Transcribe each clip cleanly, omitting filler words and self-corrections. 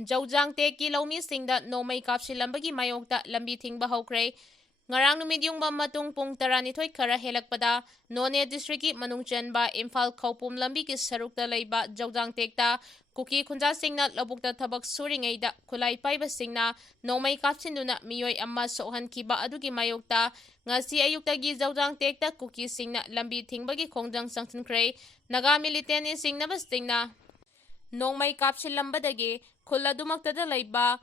Jaujangteki laumisingda Nongmei Kapnaba mayokta Lambi Thingba Houkhre. Ngarang numit yungba matung pung 12 khara helakpada None districtki manung chenba Imphal Khaupum lambi ki sarukta leiba Jaujangtekta Kuki khunja singna labukta thabak suringeida khulai paiba singna Nongmei kapchinduna miyoi amma sohankiba adugi mayokta ngasi ayuktagi Jaujangtekta Kuki singna Lambi Thingbagi khongjang sangsinkhre naga militant singna bastingna Nongmei kapsilambadagi khuladumaktada leiba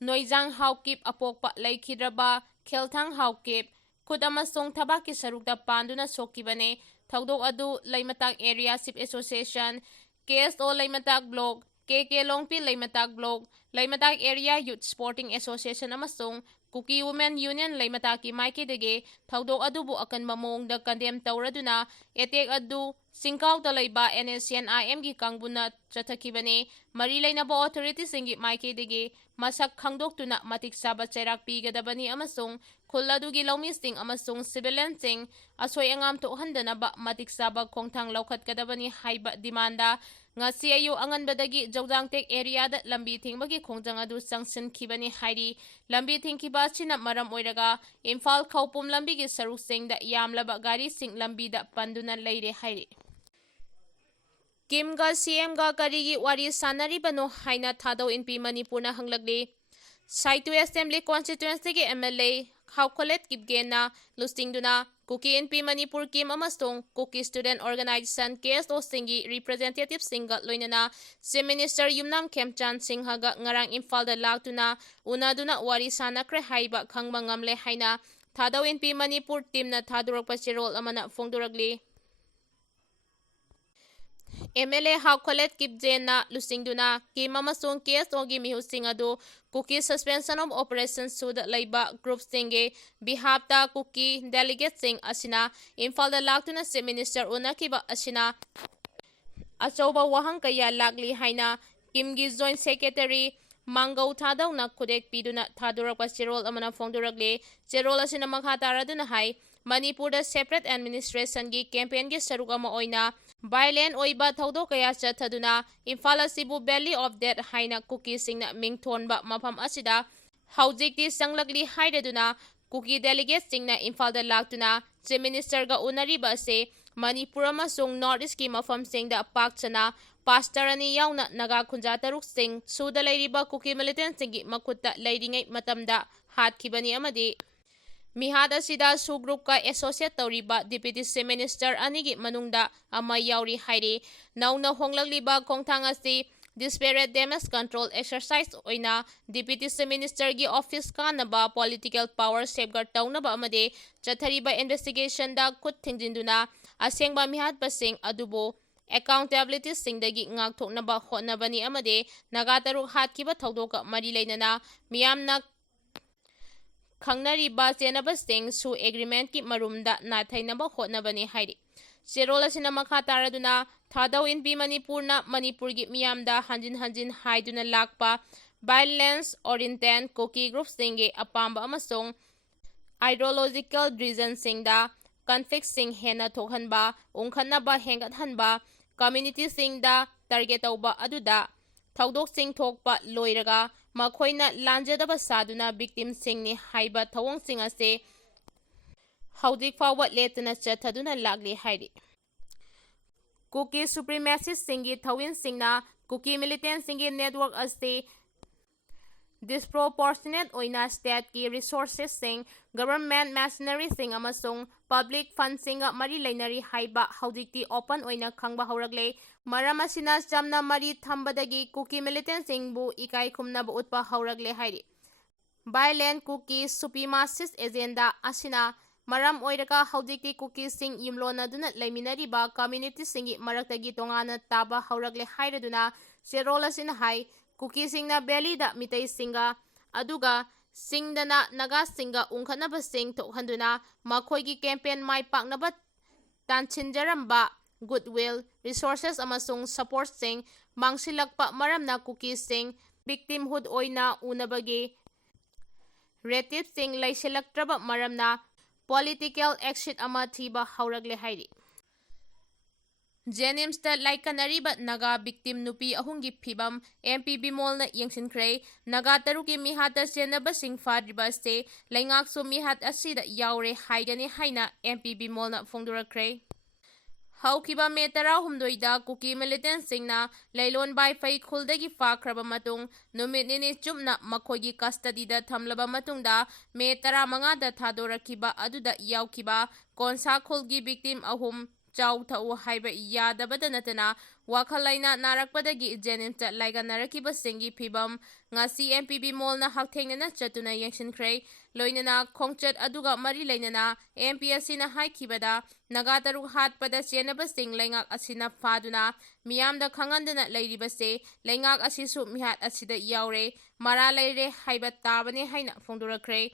Noijang Haukip apokpa laikhidraba Khelthang Haukip khud amasong thabaki sarukta panduna sokibane thaudok adu Laimatak Area Sip Association KSO Laimatak Block KK Longpi Laimatak Block Laimatak Area Youth Sporting Association amasong Kuki Women Union Laimataki maikidege thaudok adubu akanba mawongda condemn tawraduna etek adu Singkaw talaiba NSCNIM gi kangbuna chathakibane mari lainaba authority singi maikidege masak khangdoktuna matik saba cherak pigadabani amasong khuladugi laumising amasong civilian sing asoi angam thohandanaba matik saba khongthang laukhatkadabani haiba demanda ngasi ayu anganbadagi Jaujangtek area da Lambi Thingbagi khongjang adu sangsinkhibani hairi Lambi Thingkiba china maram oiraga Imphal Khaupum lambi gi saruk singda yamlaba gari sing lambi da panduna leire hairi Kimga CM ga Keigi Wari Sanaribno haina thadau inpi Manipurna hanglagli Saitu Assembly Constituency ki MLA Houkhre Kipgena lustingduna Kuki NP Manipur Kim amasong Kuki Student Organization KSO singi representative singa loinana Chief Minister Yumnam Khemchan Singhaga ngarang Imphal laktuna unaduna wari sanakre haiba khangba ngamle haina thadau NP Manipur team na thadurakpa chirol amana fongduragli MLA Houkhre Kipgena lusingduna Kim amasong KSO gi mihusing adu Kuki suspension of operations suda leiba group singe bihapta Kuki delegate sing asina Imphal laktuna Chief Minister unakiba asina achauba wahang kaya lagli haina Kimgi Joint Secretary Mangau thadau na khudek piduna thadurakpa chirol amana fongduragli chirol asina makha taraduna hai Manipur da separate administration gi campaign gi saruk ama oina violent oiba thaudok kaya chathaduna Imphal asibu Valley of Death haina Kuki singna mingthonba mafam asida haujikti sanglagli hairaduna Kuki delegate singna Imphal da laktuna Chief Minister ga unariba ase Manipur amasong North East ki mafam singda pakchana pastor ani yauna naga khunja taruk sing suda leiriba Kuki militant singi makutta leiringai matamda hatkibani amadi Mihada sida su group ka associate tawriba Deputy Chief Minister anigi manungda ama yauri hairi nauna honglagliba khongthang asi disparate damage control exercise oina Deputy Chief Minister gi office kanaba political power safeguard tawnaba amade chathariba investigation da khut thingjinduna asengba mihat pasing adubo accountability singdagi ngakthoknaba hotnabani amade nagataruk hatkiba thaudoka mari leinana miyamna Khangnariba chenaba sing su agreement ki marumda nathainaba hotnabani hairi Chirol asina makha taraduna thadau inpi Manipurna Manipurgi miyamda hanjin haiduna lakpa violence oriented Kuki group singe apamba amasong ideological reason singda conflict sing hena thokhanba ungkhanaba hengathanba community singda target tawba aduda thaudok sing thokpa loiraga makhoina lanjadaba saduna victim singni haiba thawong sing ase haudik fawa letna chathaduna lagli hairi Kuki supremacist singi thawin singna Kuki militant singi network ase disproportionate oina state ki resources sing government machinery sing amasong public fund singa mari leinari haiba haudikti open oina khangba hauragle maramasina chamna mari thambadagi Kuki militant singbu ikai khumnaba utpa hauragle hairi violent Kuki supremacist agenda asina maram oiraka haudikti Kuki sing yumlona duna leiminariba community singi maraktagi tongana taba hauragle hairaduna serola sin hai Kuki singna Valley da mitai singa aduga singdana naga singa ungkhanaba sing thokhanduna makhoigi campaign mai paknaba tanchinjaramba goodwill resources amasung support sing mangsilakpa maramna Kuki sing victimhood oina unabagi relative sing laisilaktraba maramna political exit ama thiba hauragle hairi Jennimsta laikanariba Naga victim nupi ahungi phibam MP Bimol na yengsinkhre Naga taruki mihata chenabasing fadriba se laingakso mihat asida yaure haigani haina MP Bimol na phongdurakre. Haukiba me tarahumdoida Kuki militant singna Lailon bai fai khuldagi fakraba matung numit nini chumna makhoigi custody da thamlaba matungda me taramanga da thadorakiba aduda yaukiba konsa khulgi victim ahum Chow Thau Haiba Yadabada Natana, Wakalaina Narakpadagi Jenimta Laga Narakiba Singi Pibam, Ngasi MPB Molna Haktangana Chatuna Yengdinkhre, Loinana Kongchat Aduga Mari Lainana, MPSina Haikibada, Nagataru Hat Pada Chenaba Sing Langak Asina Faduna, Miamda Kangandana Lady Base, Langak Asisu Mihat Asida Yaure, Mara Laire Haiba Tabane Haina Fondurakre.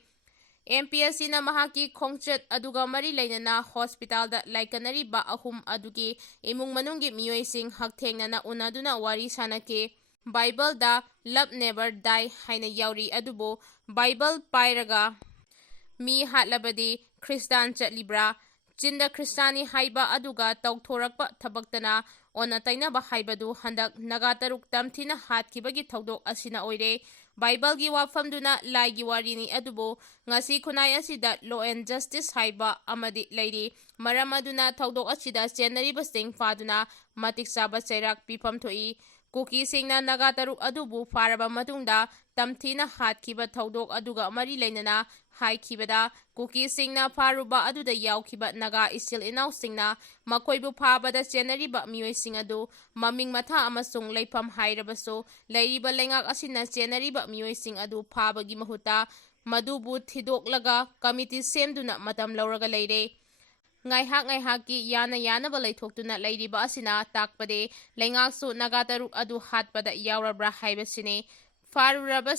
MPSC na mahaki khongchat aduga mari lainana hospital da laikanariba ahum adugi imung manunggi miyoising haktengnana unaduna wari sanake Bible da love never die haina yauri adubo Bible pairaga mi hatlabadi Kristan chatlibra Chinda Kristani haiba aduga taukthorakpa thabaktana ona tainaba haibadu handak nagataruk tamthina hatkibagi thaudok asina oire Bible gi wafamduna laigi warini adubo ngasi khunai asida law and justice haiba amadi leiri maram aduna thaudok asida chenariba sing faduna matik saba chairak pifam thoi Kuki singna nagataruk adubu faraba matungda tamthina hatkiba thaudok aduga mari leinana haikibada Kuki singna faruba aduda yaukhiba naga isil inau singna makoibu phabada chenariba mioi sing adu maming matha amasung leifam hairabaso leiriba lengak asina chenariba mioi sing adu phabagi mahuta madubu thidoklaga committee semduna matam lauraga leire ngaihaki yana balaiथोक्तुना leiriba asina takpade lengaksu nagataruk adu hatpada yaurabra haibasine Faruraba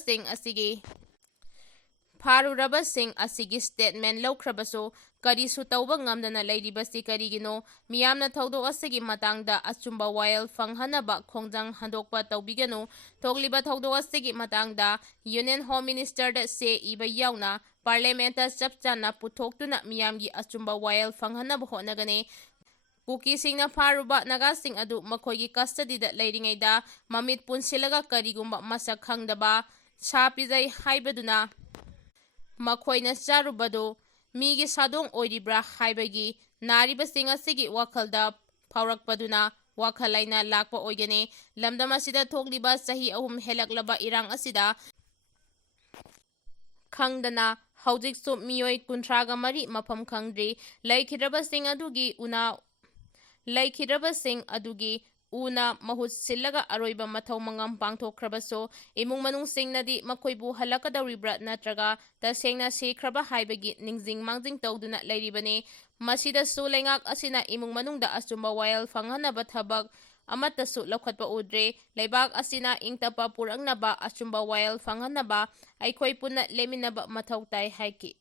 Singh asigi statement laukrabaso karisu tauba ngamdana leiribasi karigino miyamna thaudok asigi matangda achumba wail fanghanaba khongjang handokpa taubigano thogliba thaudok asigi matangda Union Home Minister da se iba yauna Parliamenta chapchana puthoktuna miyamgi achumba wail fanghanaba honagane Kuki singna faruba naga sing adu makhoigi custody da leiringaida mamit punsilaga karigumba masak khangdaba sapijai haibaduna Makhoina charubado migi sadong oiribra haibagi nariba singa sigi wakalda paurakpaduna wakhalaina lakpa oigane lamdam asida thogliba sahi ahum helaklaba irang asida khangdana haujiksu miyoi kuntraga mari mafam khangdri laikhiraba sing adugi una mahut sillaga aroiba mathau mangam pangthokrabaso imung manung singnadi makoibu halakadawribra natraga tasengna sekraba haibagi ningjing mangjing tawduna leiribane masida su lengak asina imung manungda asumba wail fanghanaba thabak amatasu lokhatpa udre leibak asina ingtapa purangnaba asumba wail fanghanaba aikhoi punna leminaba mathau tai haiki